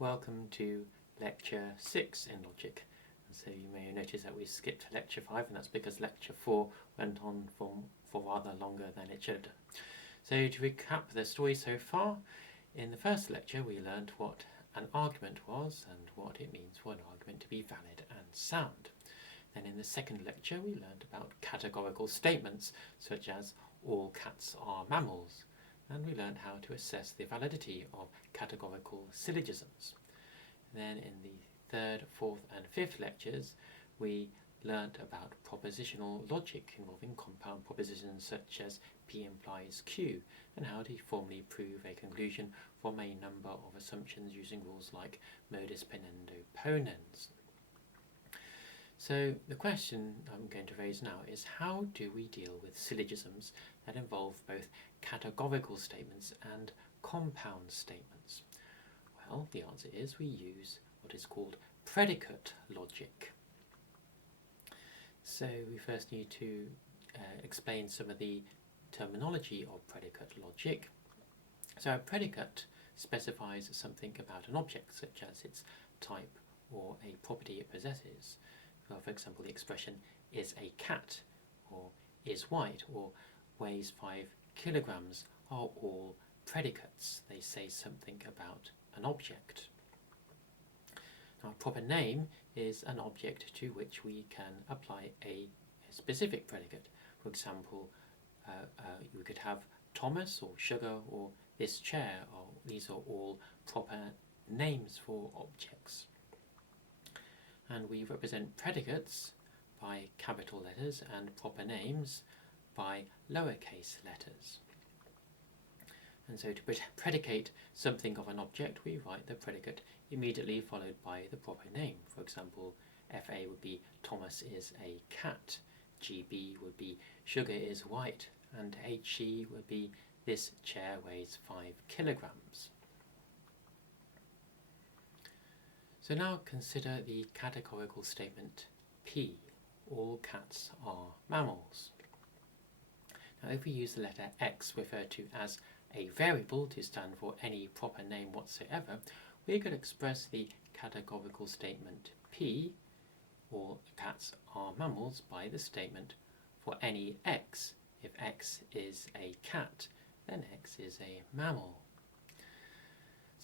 Welcome to Lecture 6 in Logic. And so you may notice that we skipped Lecture 5, and that's because Lecture 4 went on for rather longer than it should have done. So to recap the story so far, in the first lecture we learned what an argument was and what it means for an argument to be valid and sound. Then in the second lecture we learned about categorical statements such as all cats are mammals, and we learned how to assess the validity of categorical syllogisms. Then in the third, fourth and fifth lectures we learnt about propositional logic involving compound propositions such as P implies Q, and how to formally prove a conclusion from a number of assumptions using rules like modus ponendo ponens. So the question I'm going to raise now is, how do we deal with syllogisms that involve both categorical statements and compound statements? Well, the answer is we use what is called predicate logic. So we first need to explain some of the terminology of predicate logic. So a predicate specifies something about an object, such as its type or a property it possesses. Well, for example, the expression is a cat, or is white, or weighs 5 kilograms are all predicates. They say something about an object. Now, a proper name is an object to which we can apply a specific predicate. For example, you could have Thomas or sugar or this chair, or these are all proper names for objects. And we represent predicates by capital letters and proper names by lowercase letters. And so to predicate something of an object, we write the predicate immediately followed by the proper name. For example, FA would be Thomas is a cat, GB would be sugar is white, and HE would be this chair weighs 5 kilograms. So now consider the categorical statement P, all cats are mammals. Now if we use the letter X referred to as a variable to stand for any proper name whatsoever, we could express the categorical statement P, all cats are mammals, by the statement for any X. If X is a cat, then X is a mammal.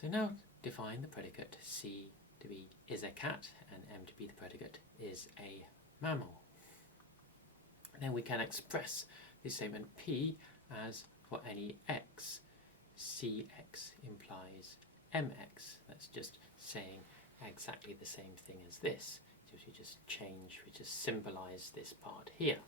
So now define the predicate C to be is a cat and M to be the predicate is a mammal. Then we can express the statement P as for any X. CX implies MX. That's just saying exactly the same thing as this. So we just symbolize this part here.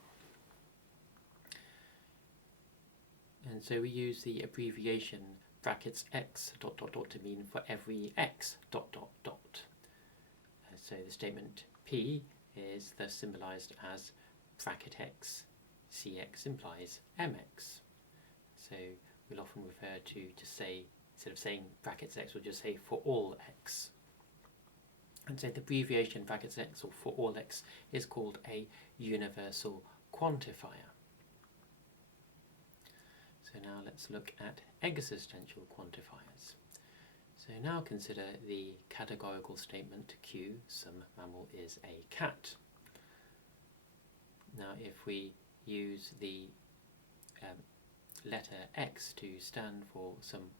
And so we use the abbreviation brackets X ... to mean for every X ... So the statement P is thus symbolized as bracket X. CX implies MX. So we'll often refer to just say, instead of saying brackets X, we'll just say for all X. And so the abbreviation brackets X or for all X is called a universal quantifier. So now let's look at existential quantifiers. So now consider the categorical statement Q, some mammal is a cat. Now if we use the letter X to stand for some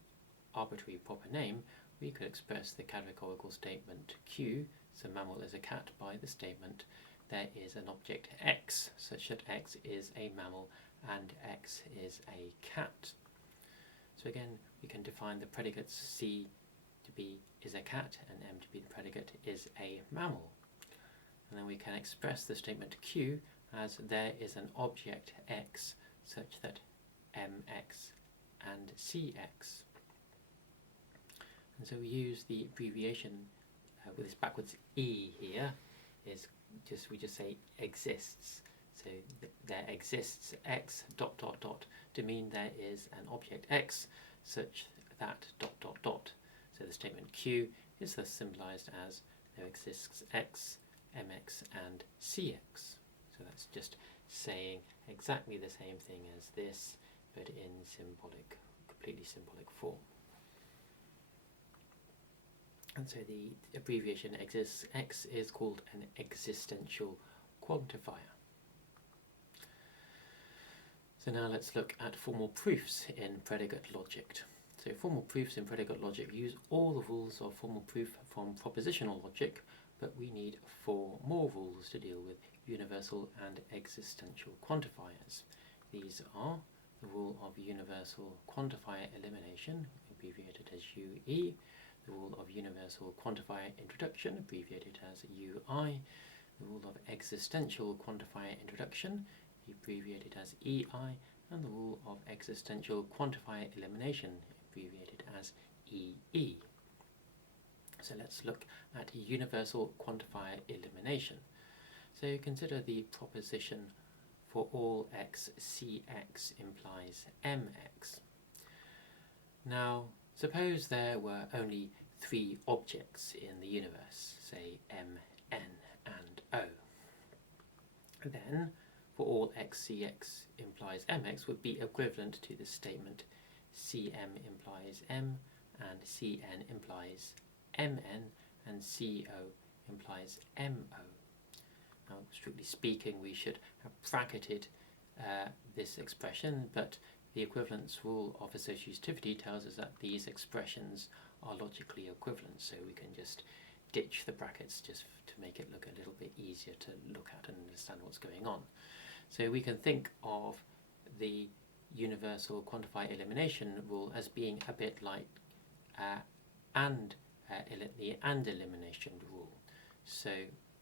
arbitrary proper name, we could express the categorical statement Q, some mammal is a cat, by the statement there is an object X, such that X is a mammal and X is a cat. So again, we can define the predicates C to be is a cat and M to be the predicate is a mammal. And then we can express the statement Q as there is an object X such that MX and CX. And so we use the abbreviation with this backwards E here, we just say exists. So there exists X ... to mean there is an object X such that ... So the statement Q is thus symbolized as there exists X, MX and CX. So that's just saying exactly the same thing as this, but in completely symbolic form. And so the abbreviation X is called an existential quantifier. So now let's look at formal proofs in predicate logic. So formal proofs in predicate logic use all the rules of formal proof from propositional logic, but we need 4 more rules to deal with universal and existential quantifiers. These are the rule of universal quantifier elimination, abbreviated as UE, the rule of universal quantifier introduction, abbreviated as UI, the rule of existential quantifier introduction, abbreviated as EI, and the rule of existential quantifier elimination, abbreviated as EE. So let's look at universal quantifier elimination. So consider the proposition for all x, Cx implies Mx. Now, suppose there were only 3 objects in the universe, say M, N, and O. Then, for all x, Cx implies Mx would be equivalent to the statement Cm implies M, and Cn implies Mn, and Co implies Mo. Now, strictly speaking, we should have bracketed this expression, but the equivalence rule of associativity tells us that these expressions are logically equivalent, so we can just ditch the brackets just to make it look a little bit easier to look at and understand what's going on. So we can think of the universal quantifier elimination rule as being a bit like the and elimination rule. So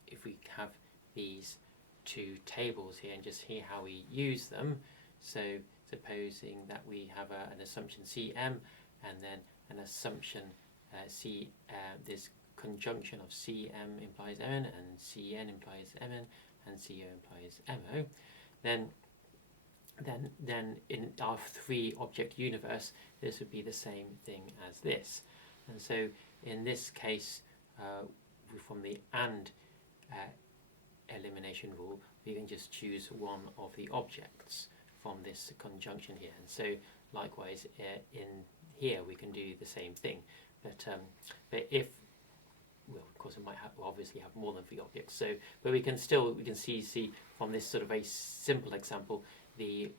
if we have these 2 tables here and just hear how we use them, so supposing that we have an assumption Cm and then an assumption this conjunction of Cm implies Mn and Cn implies Mn and Co implies Mo, then in our 3 object universe this would be the same thing as this. And so in this case, from the and elimination rule, we can just choose one of the objects from this conjunction here. And so likewise in here we can do the same thing. But if, well, of course it might obviously have more than 3 objects. So, but we can see from this sort of a simple example the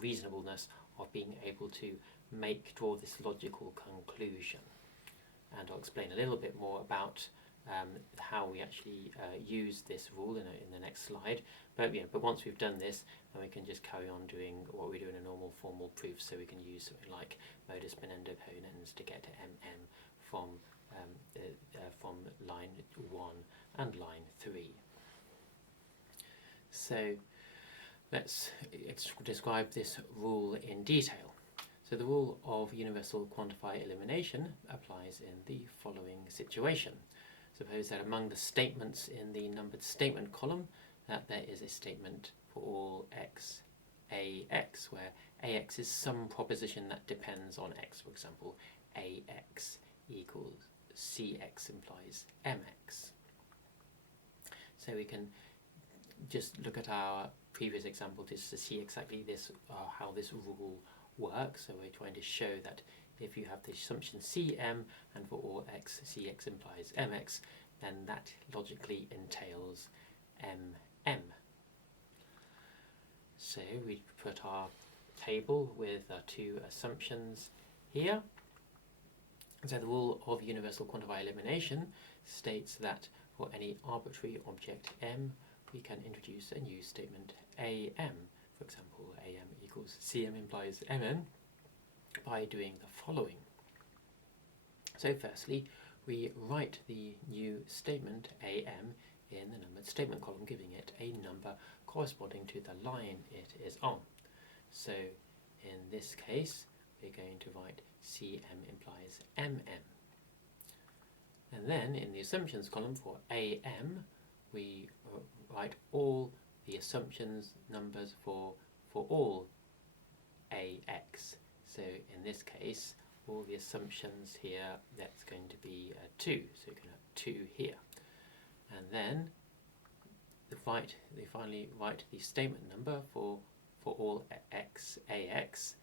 reasonableness of being able to draw this logical conclusion. And I'll explain a little bit more about how we actually use this rule in the next slide. But once we've done this, then we can just carry on doing what we do in a normal formal proof. So we can use something like modus ponendo ponens to get to mm from line 1 and line 3. So let's describe this rule in detail. So the rule of universal quantifier elimination applies in the following situation. Suppose that among the statements in the numbered statement column that there is a statement for all x, ax, where ax is some proposition that depends on x. For example, ax equals cx implies mx. So we can just look at our previous example just to see exactly this, how this rule works. So we're trying to show that if you have the assumption Cm and for all x, Cx implies Mx, then that logically entails Mm. So we put our table with our 2 assumptions here. So the rule of universal quantifier elimination states that for any arbitrary object M, we can introduce a new statement Am. For example, Am equals Cm implies Mn, by doing the following. So firstly, we write the new statement Am in the numbered statement column, giving it a number corresponding to the line it is on. So in this case, we're going to write Cm implies Mn. And then in the assumptions column for Am, we write all the assumptions numbers for all Ax. So in this case, all the assumptions here, that's going to be 2. So you can have 2 here. And then they finally write the statement number for all x, Ax,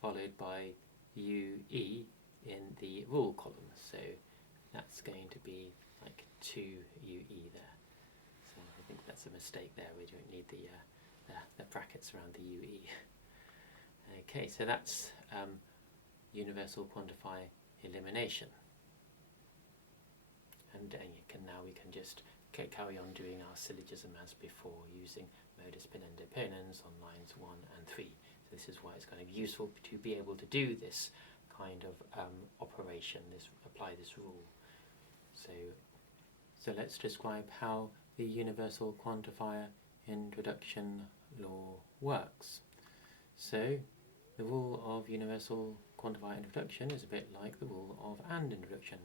followed by UE in the rule column. So that's going to be like 2UE there. So I think that's a mistake there. We don't need the brackets around the UE. Okay, so that's universal quantify elimination. And we can just carry on doing our syllogism as before, using modus ponens ponens on lines 1 and 3. So this is why it's kind of useful to be able to do this kind of operation, apply this rule. So let's describe how the universal quantifier introduction law works. So the rule of universal quantifier introduction is a bit like the rule of AND introduction.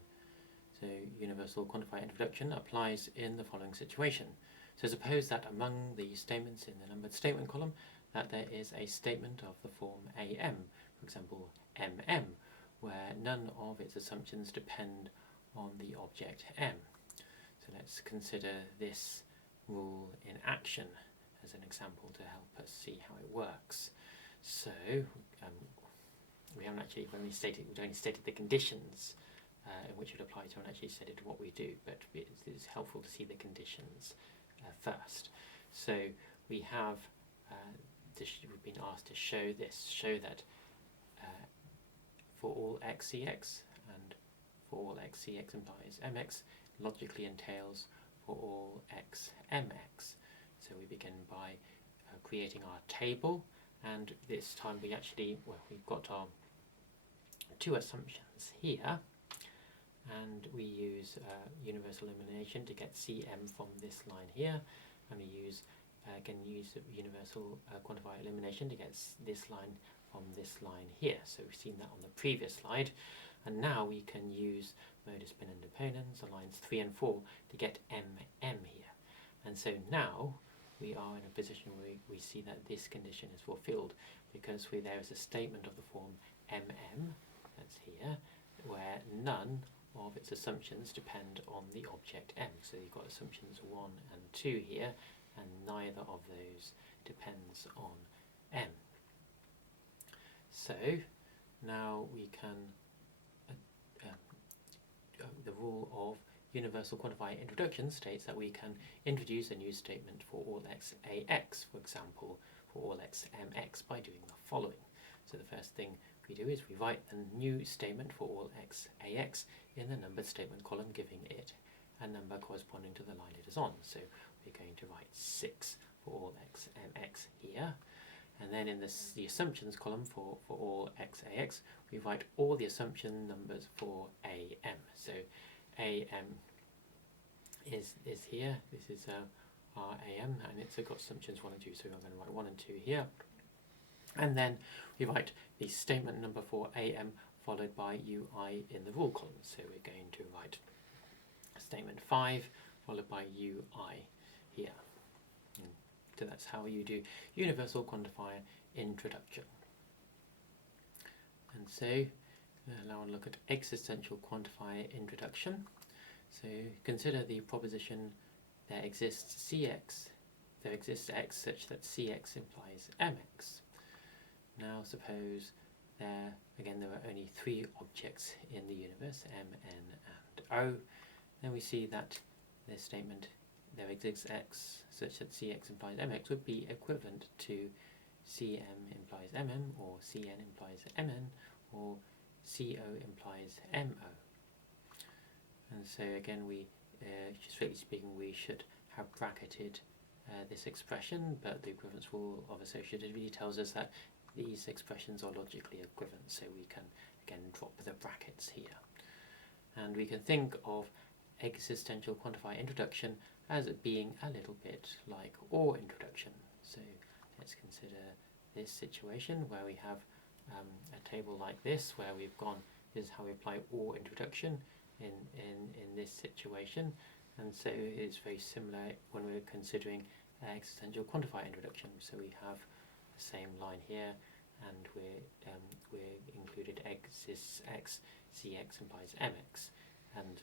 So universal quantifier introduction applies in the following situation. So suppose that among the statements in the numbered statement column that there is a statement of the form AM, for example MM, where none of its assumptions depend on the object M. So let's consider this rule in action as an example to help us see how it works. So we'd only stated the conditions in which it would apply to, and actually stated what we do, but it's helpful to see the conditions first. So we have we've been asked to show that for all xcx, and for all xcx implies mx, logically entails for all xmx. So we begin by creating our table, and this time we've got our two assumptions here, and we use universal elimination to get Cm from this line here, and we use universal quantifier elimination to get this line from this line here. So we've seen that on the previous slide, and now we can use modus ponens ponens on lines 3 and 4 to get mm here. And so now we are in a position where we see that this condition is fulfilled, because there is a statement of the form mm, that's here, where none of its assumptions depend on the object M. So you've got assumptions 1 and 2 here, and neither of those depends on M. So now we can, the rule of universal quantifier introduction states that we can introduce a new statement for all xax, for example, for all xmx, by doing the following. So the first thing we do is we write a new statement for all xax in the numbered statement column, giving it a number corresponding to the line it is on. So we're going to write 6 for all xmx here, and then in the assumptions column for all xax, we write all the assumption numbers for am. So am is here, this is our am, and it's got assumptions 1 and 2, so I'm going to write 1 and 2 here. And then we write the statement number for am followed by ui in the rule column. So we're going to write statement 5 followed by ui here. So that's how you do universal quantifier introduction. And so now I'll look at existential quantifier introduction. So consider the proposition there exists x such that cx implies mx. Now suppose there are only 3 objects in the universe, m, n, and o. Then we see that the statement there exists x such that cx implies mx would be equivalent to cm implies mm, or cn implies mn, or co implies mo. And so again, strictly speaking, we should have bracketed this expression, but the equivalence rule of associativity tells us that these expressions are logically equivalent, so we can again drop the brackets here. And we can think of existential quantifier introduction as being a little bit like OR introduction. So let's consider this situation where we have a table like this, where this is how we apply OR introduction in this situation. And so it's very similar when we're considering existential quantifier introduction. So we have the same line here, and we're included exists x, cx implies mx, and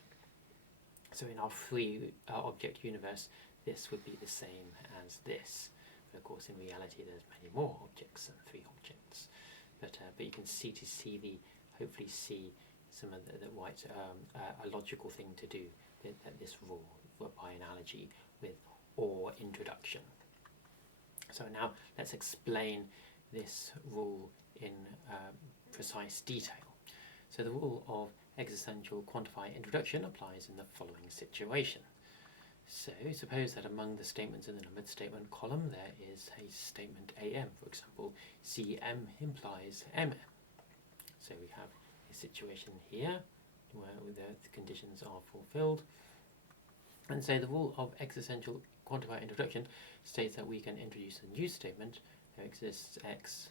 so in our free object universe this would be the same as this. But of course in reality there's many more objects than 3 objects. But you can hopefully see some of the white a logical thing to do, this rule by analogy with or introduction. So now let's explain this rule in precise detail. So the rule of existential quantifier introduction applies in the following situation. So suppose that among the statements in the numbered statement column there is a statement AM, for example, CM implies MM. So we have a situation here where the conditions are fulfilled. And so the rule of existential quantifier introduction states that we can introduce a new statement. There exists X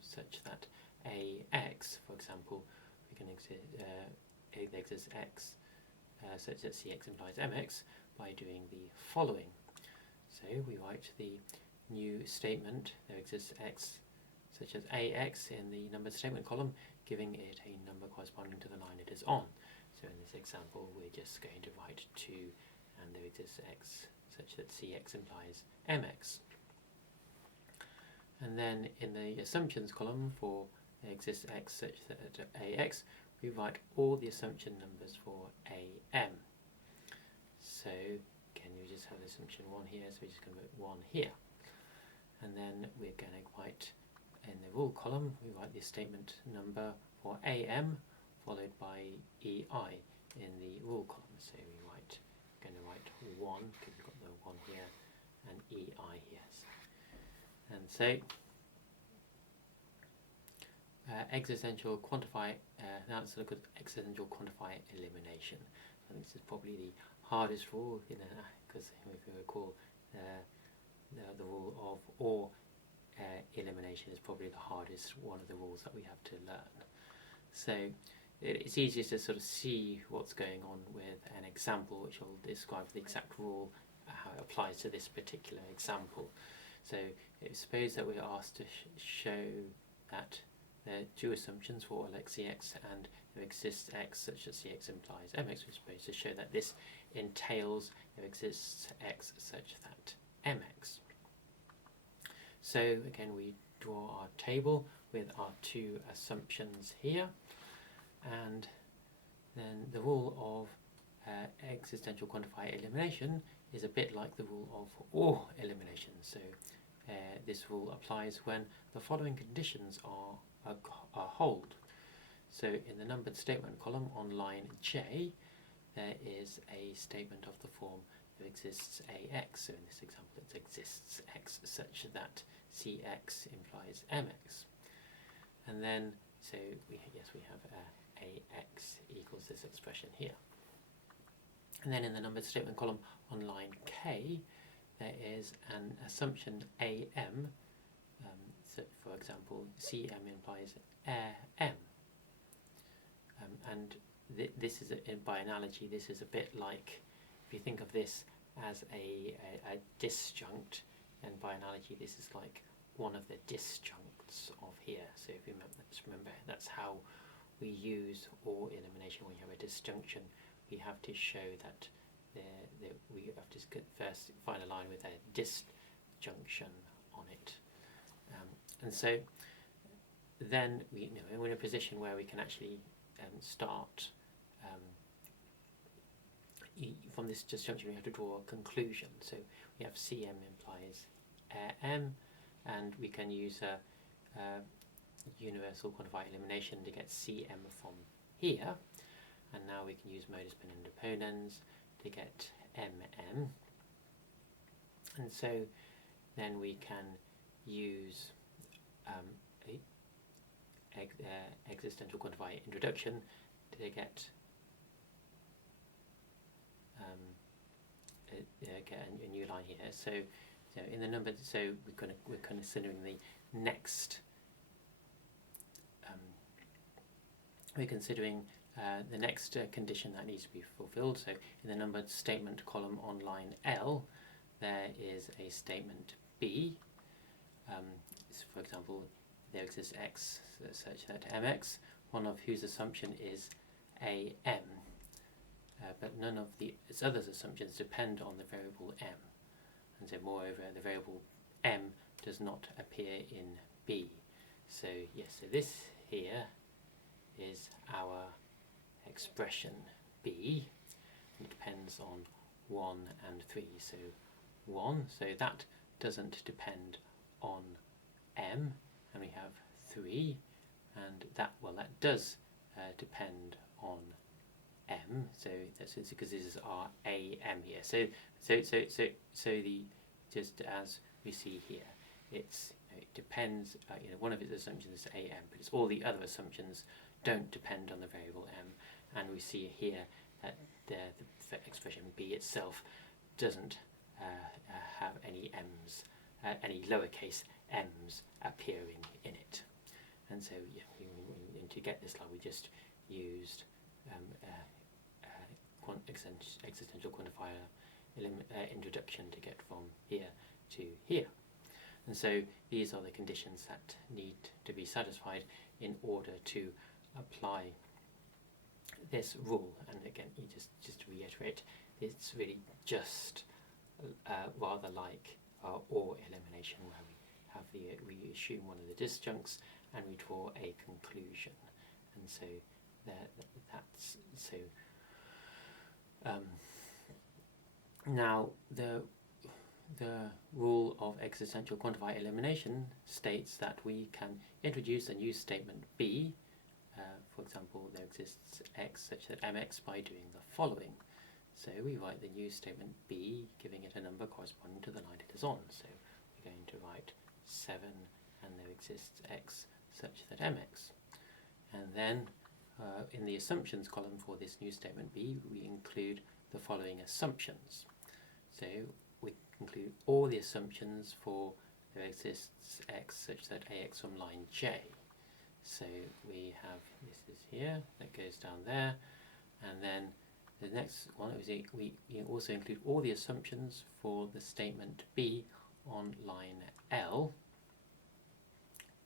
such that AX, for example, we can there exists X such that CX implies MX by doing the following. So we write the new statement, there exists X such as AX in the numbered statement column, giving it a number corresponding to the line it is on. So in this example we're just going to write 2 and there exists X such that CX implies MX. And then in the assumptions column for there exists X such that AX, we write all the assumption numbers for AM. So again you just have assumption 1 here, so we're just going to put 1 here. And then we're going to write in the rule column, we write the statement number for AM followed by EI in the rule column. So we're going to write 1, because we've got the 1 here, and EI here. And so existential quantify, now let's look at existential quantify elimination. I think this is probably the hardest rule, because if you recall, the rule of or elimination is probably the hardest one of the rules that we have to learn. So it's easiest to sort of see what's going on with an example, which will describe the exact rule, how it applies to this particular example. So suppose that we're asked to show that there are 2 assumptions for all XCX and there exists X such that CX implies MX. We're supposed to show that this entails there exists X such that MX. So again we draw our table with our 2 assumptions here, and then the rule of existential quantifier elimination is a bit like the rule of OR elimination. So this rule applies when the following conditions are hold. So in the numbered statement column on line J, there is a statement of the form there exists AX. So in this example it exists X such that CX implies MX. And then, so we have AX equals this expression here. And then in the numbered statement column on line K, there is an assumption AM. So for example, CM implies M. And this is, by analogy, this is a bit like, if you think of this as a disjunct, and by analogy this is like one of the disjuncts of here. So if you remember that's how we use OR elimination. When you have a disjunction, we have to show that we have to first find a line with a disjunction on it. And so then we're in a position where we can actually start from this disjunction. We have to draw a conclusion. So we have CM implies M, and we can use a universal quantifier elimination to get CM from here, and now we can use modus ponens deponens to get MM, and so then we can use existential quantifier introduction to get a new line here. So in the number, so we're considering the next. We're considering the next condition that needs to be fulfilled. So in the numbered statement column on line L, there is a statement B. So for example, there exists X such that MX, one of whose assumption is AM. But none of its other assumptions depend on the variable M. And so moreover, the variable M does not appear in B. So yes, so this here is our expression B. It depends on 1 and 3. So 1, so that doesn't depend on M, and we have 3, and that does depend on M. So that's because this is our AM here. So the just as we see here, it depends. One of its assumptions is AM, but it's all the other assumptions don't depend on the variable M, and we see here that the expression B itself doesn't have any M's, any lowercase m's appearing in it. And so to get this line, we just used existential quantifier introduction to get from here to here. And so these are the conditions that need to be satisfied in order to apply this rule. And again, just to reiterate, it's really just rather like or elimination, where we assume one of the disjuncts and we draw a conclusion. And so that's so. Now the rule of existential quantifier elimination states that we can introduce a new statement B. For example, there exists x such that mx by doing the following. So we write the new statement B, giving it a number corresponding to the line it is on. So we're going to write 7, and there exists x such that mx. And then in the assumptions column for this new statement B, we include the following assumptions. So we include all the assumptions for there exists x such that ax from line j. So we have, this is here, that goes down there, and then the next one is we also include all the assumptions for the statement B on line L,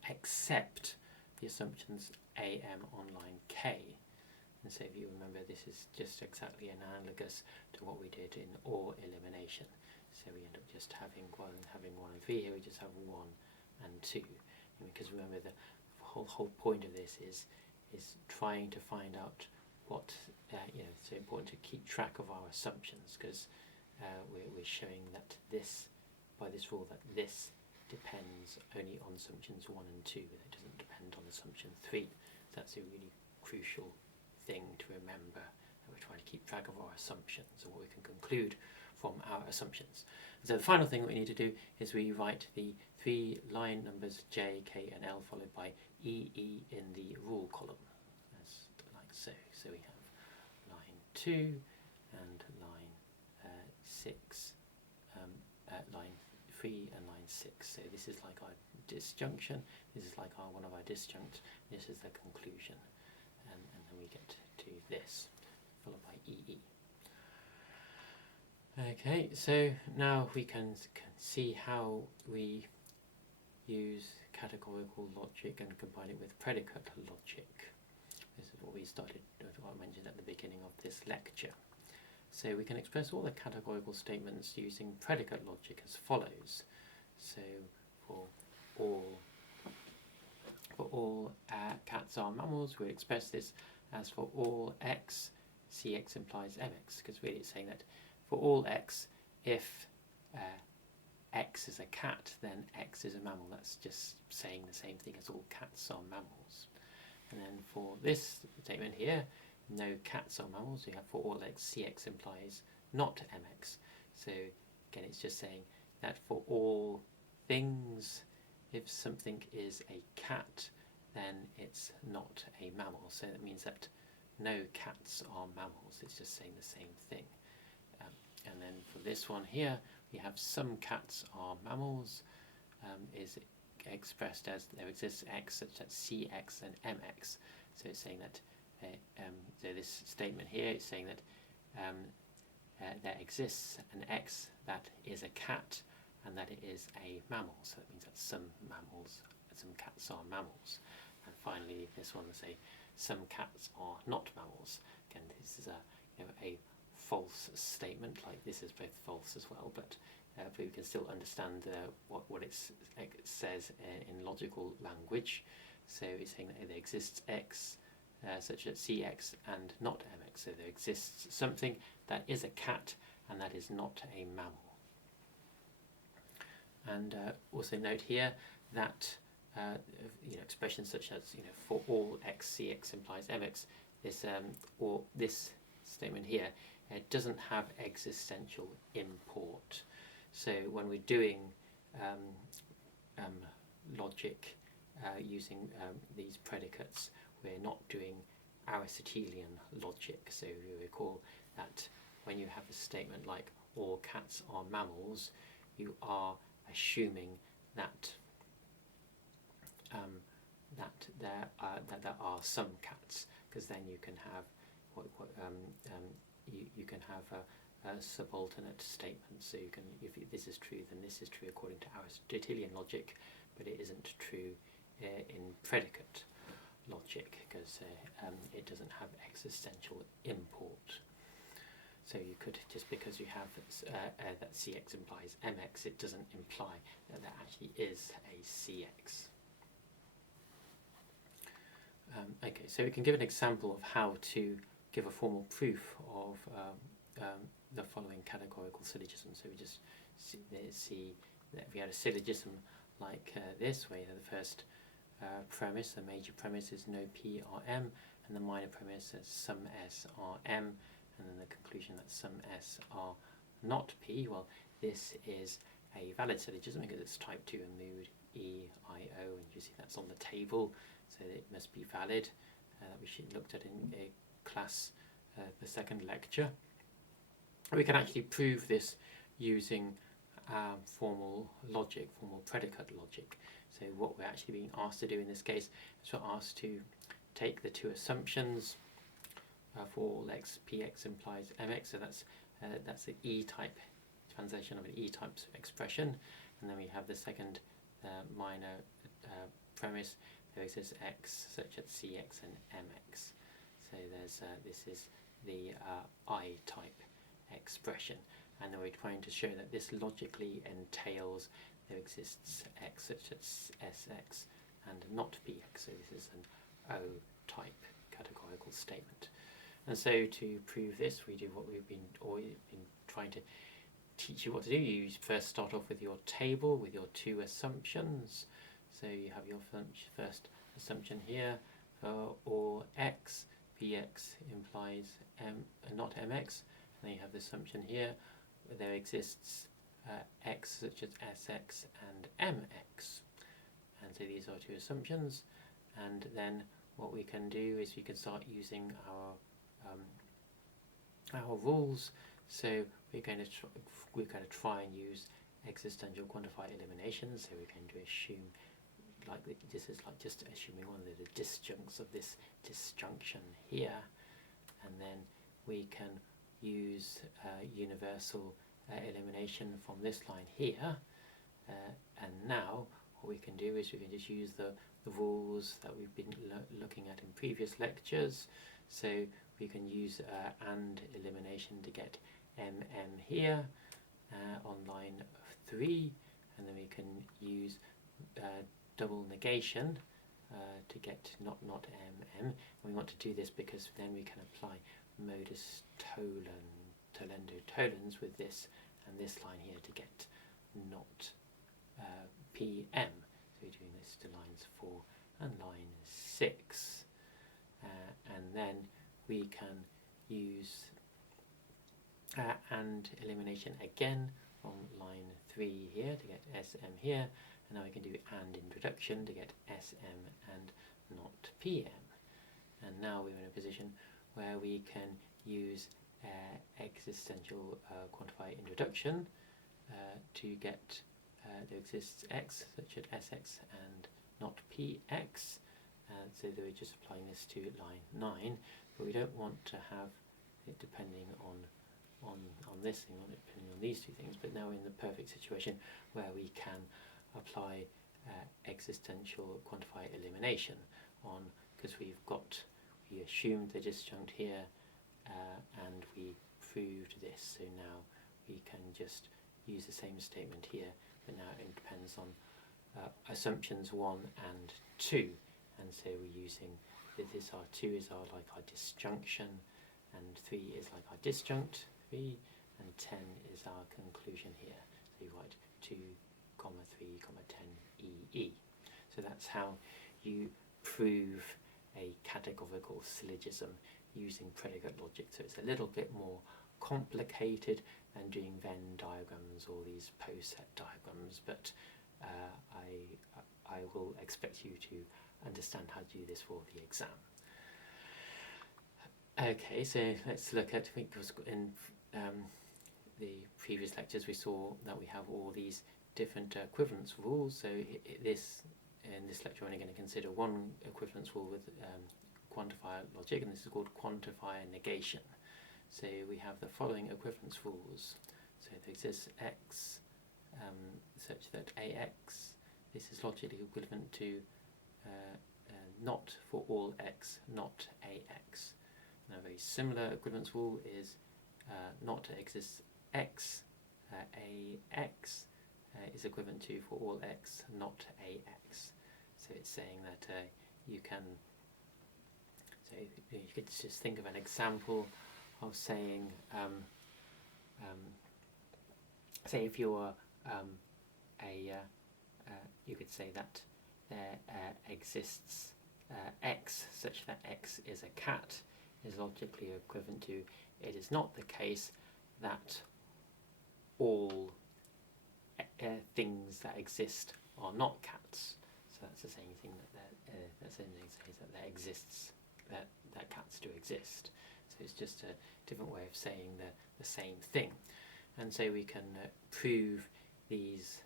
except the assumptions AM on line K. And so if you remember, this is just exactly analogous to what we did in OR elimination. So we end up just having, rather than having 1 and 3 here, we just have 1 and 2. And because remember, the whole point of this is trying to find out what, it's so important to keep track of our assumptions, because we're showing that by this rule, that this depends only on assumptions 1 and 2, but it doesn't depend on assumption 3. So that's a really crucial thing to remember, that we're trying to keep track of our assumptions and what we can conclude from our assumptions. So the final thing we need to do is we write the 3 line numbers J, K and L followed by EE in the rule column, as like so. So we have line 2 and line 6, line 3 and line 6. So this is like our disjunction, this is like one of our disjuncts, this is the conclusion, and then we get to this, followed by EE. Okay, so now we can see how we use categorical logic and combine it with predicate logic. This is what I mentioned at the beginning of this lecture. So we can express all the categorical statements using predicate logic as follows. So for all cats are mammals, we express this as for all x, cx implies mx, because really it's saying that for all x, if x is a cat, then x is a mammal. That's just saying the same thing as all cats are mammals. And then for this statement here, no cats are mammals, we have for all x, cx implies not mx. So again, it's just saying that for all things, if something is a cat, then it's not a mammal. So that means that no cats are mammals. It's just saying the same thing. And then for this one here, we have some cats are mammals, is expressed as there exists x such that cx and mx. So it's saying that, so this statement here is saying that there exists an x that is a cat and that it is a mammal. So that means that some cats are mammals. And finally, this one will say some cats are not mammals. Again, this is a false statement, like this is both false as well, but we can still understand what it says in logical language. So it's saying that there exists x such as CX and not MX. So there exists something that is a cat and that is not a mammal. And also note here that expressions such as for all x CX implies MX, or this statement here, it doesn't have existential import. So when we're doing logic using these predicates, we're not doing Aristotelian logic. So you recall that when you have a statement like all cats are mammals, you are assuming that there are some cats, because then you can have you can have a subalternate statement. So you can, if this is true, then this is true according to Aristotelian logic, but it isn't true in predicate logic, because it doesn't have existential import. So you could, just because you have that CX implies MX, it doesn't imply that there actually is a CX. Okay, so we can give an example of how to give a formal proof of the following categorical syllogism. So we just see that if we had a syllogism like this, where the first premise, the major premise, is no P are M, and the minor premise is some S are M, and then the conclusion that some S are not P. Well, this is a valid syllogism because it's type 2 in mood E, I, O, and you see that's on the table, so it must be valid. We looked at in a class, the second lecture. We can actually prove this using formal logic, formal predicate logic. So what we're actually being asked to do in this case is we're asked to take the two assumptions for all x, px implies mx, so that's the E-type translation of an E-type expression, and then we have the second minor premise. There exists x such as cx and mx. So there's this is the I-type expression, and then we're trying to show that this logically entails there exists x such as sx and not px. So this is an O-type categorical statement. And so to prove this, we do what we've been trying to teach you what to do. You first start off with your table with your two assumptions. So you have your first assumption here for all x, px implies not mx. And then you have the assumption here where there exists x such as sx and mx. And so these are two assumptions. And then what we can do is we can start using our rules. So we're going to try and use existential quantifier elimination. So we're going to assume this is like just assuming one of the disjuncts of this disjunction here, and then we can use universal elimination from this line here, and now what we can do is we can just use the rules that we've been looking at in previous lectures. So we can use and elimination to get here on line 3, and then we can use double negation to get not and we want to do this because then we can apply modus tollendo tollens with this and this line here to get not PM. So we're doing this to lines 4 and line 6, and then we can use and elimination again from line 3 here to get SM here, and now we can do and introduction to get SM and not PM. And now we're in a position where we can use existential quantifier introduction to get there exists x such as sx and not px. So we're just applying this to line 9, but we don't want to have it depending on this thing, depending on these two things. But now we're in the perfect situation where we can apply existential quantifier elimination on, because we assumed the disjunct here and we proved this. So now we can just use the same statement here, but now it depends on assumptions 1 and 2, and so we're using this our 2 is our like our disjunction, and 3 is like our disjunct 3, and 10 is our conclusion here. So you write 2, 3, 10 E. So that's how you prove a categorical syllogism using predicate logic. So it's a little bit more complicated than doing Venn diagrams or these poset diagrams, but I will expect you to understand how to do this for the exam. Okay, so let's look at, because in the previous lectures we saw that we have all these different equivalence rules. So in this lecture we're only going to consider one equivalence rule with quantifier logic, and this is called Quantifier Negation. So we have the following equivalence rules. So there exists x such that ax, this is logically equivalent to not for all x, not ax. Now a very similar equivalence rule is not exists x, ax is equivalent to for all x, not ax. So it's saying that you can, so you could just think of an example of saying, say if you're you could say that there exists x such that x is a cat is logically equivalent to it is not the case that all things that exist are not cats. So that's the same thing that says that there exists, that cats do exist. So it's just a different way of saying the same thing. And so we can prove these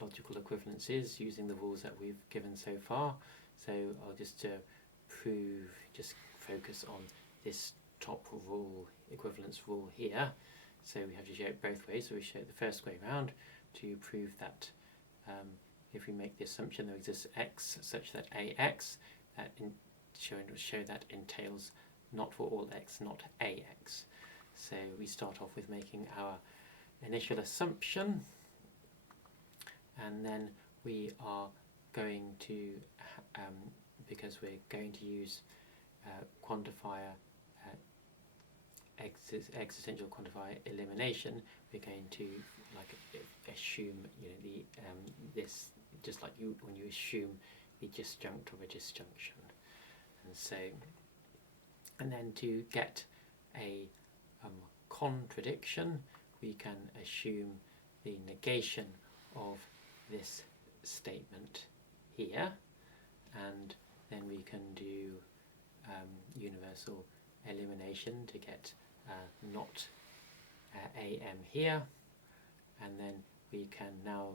logical equivalences using the rules that we've given so far. So I'll just focus on this top rule, equivalence rule here. So we have to show it both ways. So we show it the first way round to prove that if we make the assumption there exists x such that ax, that show that entails not for all x, not ax. So we start off with making our initial assumption, and then we are going to, because we're going to use quantifier existential quantifier elimination, we're going to like assume, you know, this, just like when you assume the disjunct of a disjunction. And so, and then to get a contradiction, we can assume the negation of this statement here, and then we can do universal elimination to get not am here, and then we can now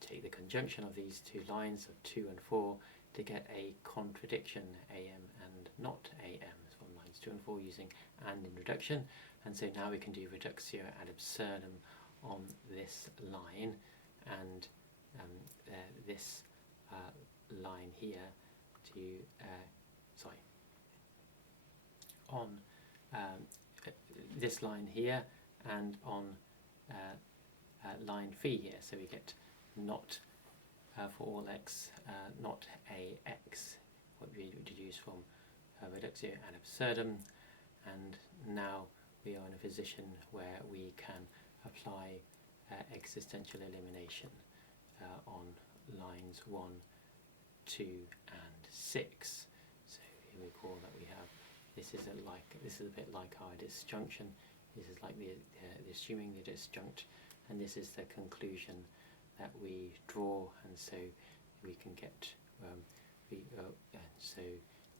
take the conjunction of these two lines of 2 and 4 to get a contradiction am and not am from lines 2 and 4 using and in reduction. And so now we can do reductio ad absurdum on this line and this line here to on this line here and on line phi here. So we get not for all x, not ax, what we deduce from reductio ad absurdum, and now we are in a position where we can apply existential elimination on lines 1, 2 and 6. So you recall that we have, this is a bit like our disjunction. This is like the assuming the disjunct, and this is the conclusion that we draw, and so we can get so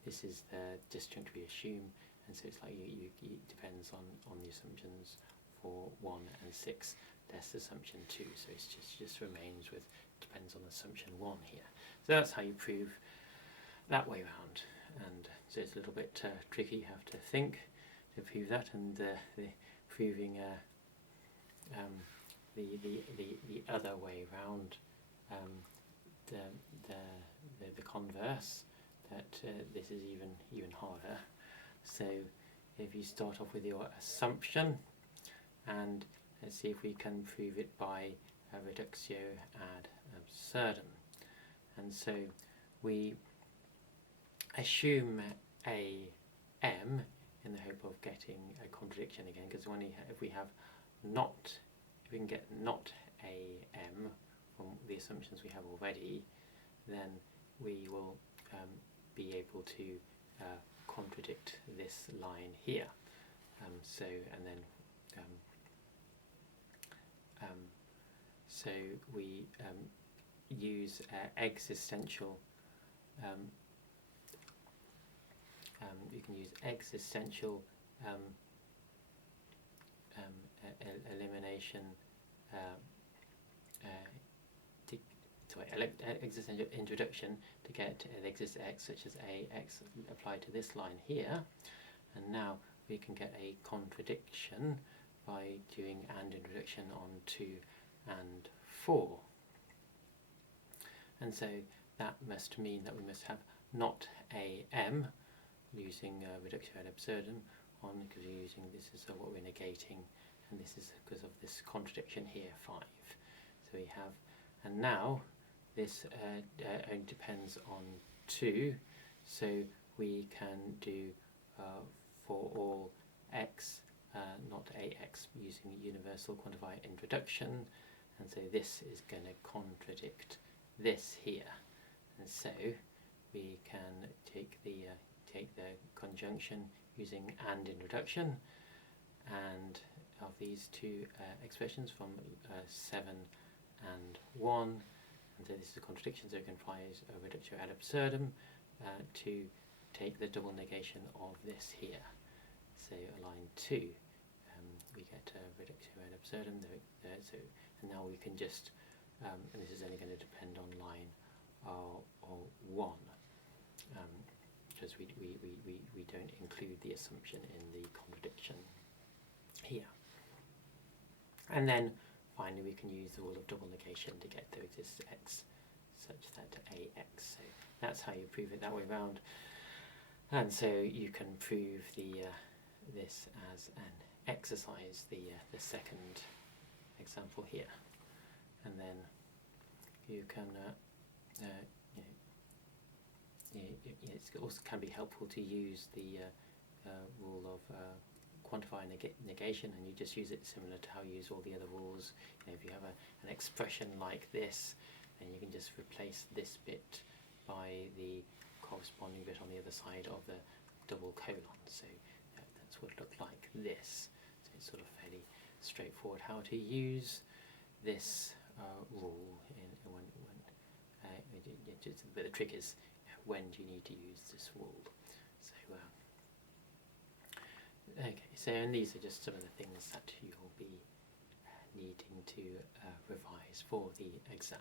this is the disjunct we assume, and so it's like it depends on the assumptions for 1 and 6. That's assumption 2, so it just remains with depends on assumption 1 here. So that's how you prove that way round, and so it's a little bit tricky. You have to think to prove that, and the proving the other way round, the converse, that this is even harder. So if you start off with your assumption, and let's see if we can prove it by reductio ad absurdum. And so we assume a m in the hope of getting a contradiction again, because if we can get not a m from the assumptions we have already, then we will be able to contradict this line here. So we use existential. You can use existential elimination. Existential introduction to get an exists x, such as ax applied to this line here, and now we can get a contradiction by doing and introduction on 2 and 4. And so that must mean that we must have not a m, using reductio ad absurdum, because we're using this is what we're negating, and this is because of this contradiction here, 5. So we have, and now this only depends on 2, so we can do for all x not ax using universal quantifier introduction, and so this is going to contradict this here, and so we can take the conjunction using and introduction, and of these two expressions from 7 and 1, and so this is a contradiction, so we can apply a reductio ad absurdum to take the double negation of this here. So line 2, we get a reductio ad absurdum, and now we can just, and this is only going to depend on line 1, because we don't include the assumption in the contradiction here. And then finally we can use the rule of double negation to get to exists x such that ax. So that's how you prove it that way round. And so you can prove this as an exercise, the second example here. And then you can it also can be helpful to use the rule of quantifier negation, and you just use it similar to how you use all the other rules. If you have an expression like this, then you can just replace this bit by the corresponding bit on the other side of the double colon. So that's what it looked like this. So it's sort of fairly straightforward how to use this rule. But the trick is, when do you need to use this rule? So okay, so and these are just some of the things that you'll be needing to revise for the exam.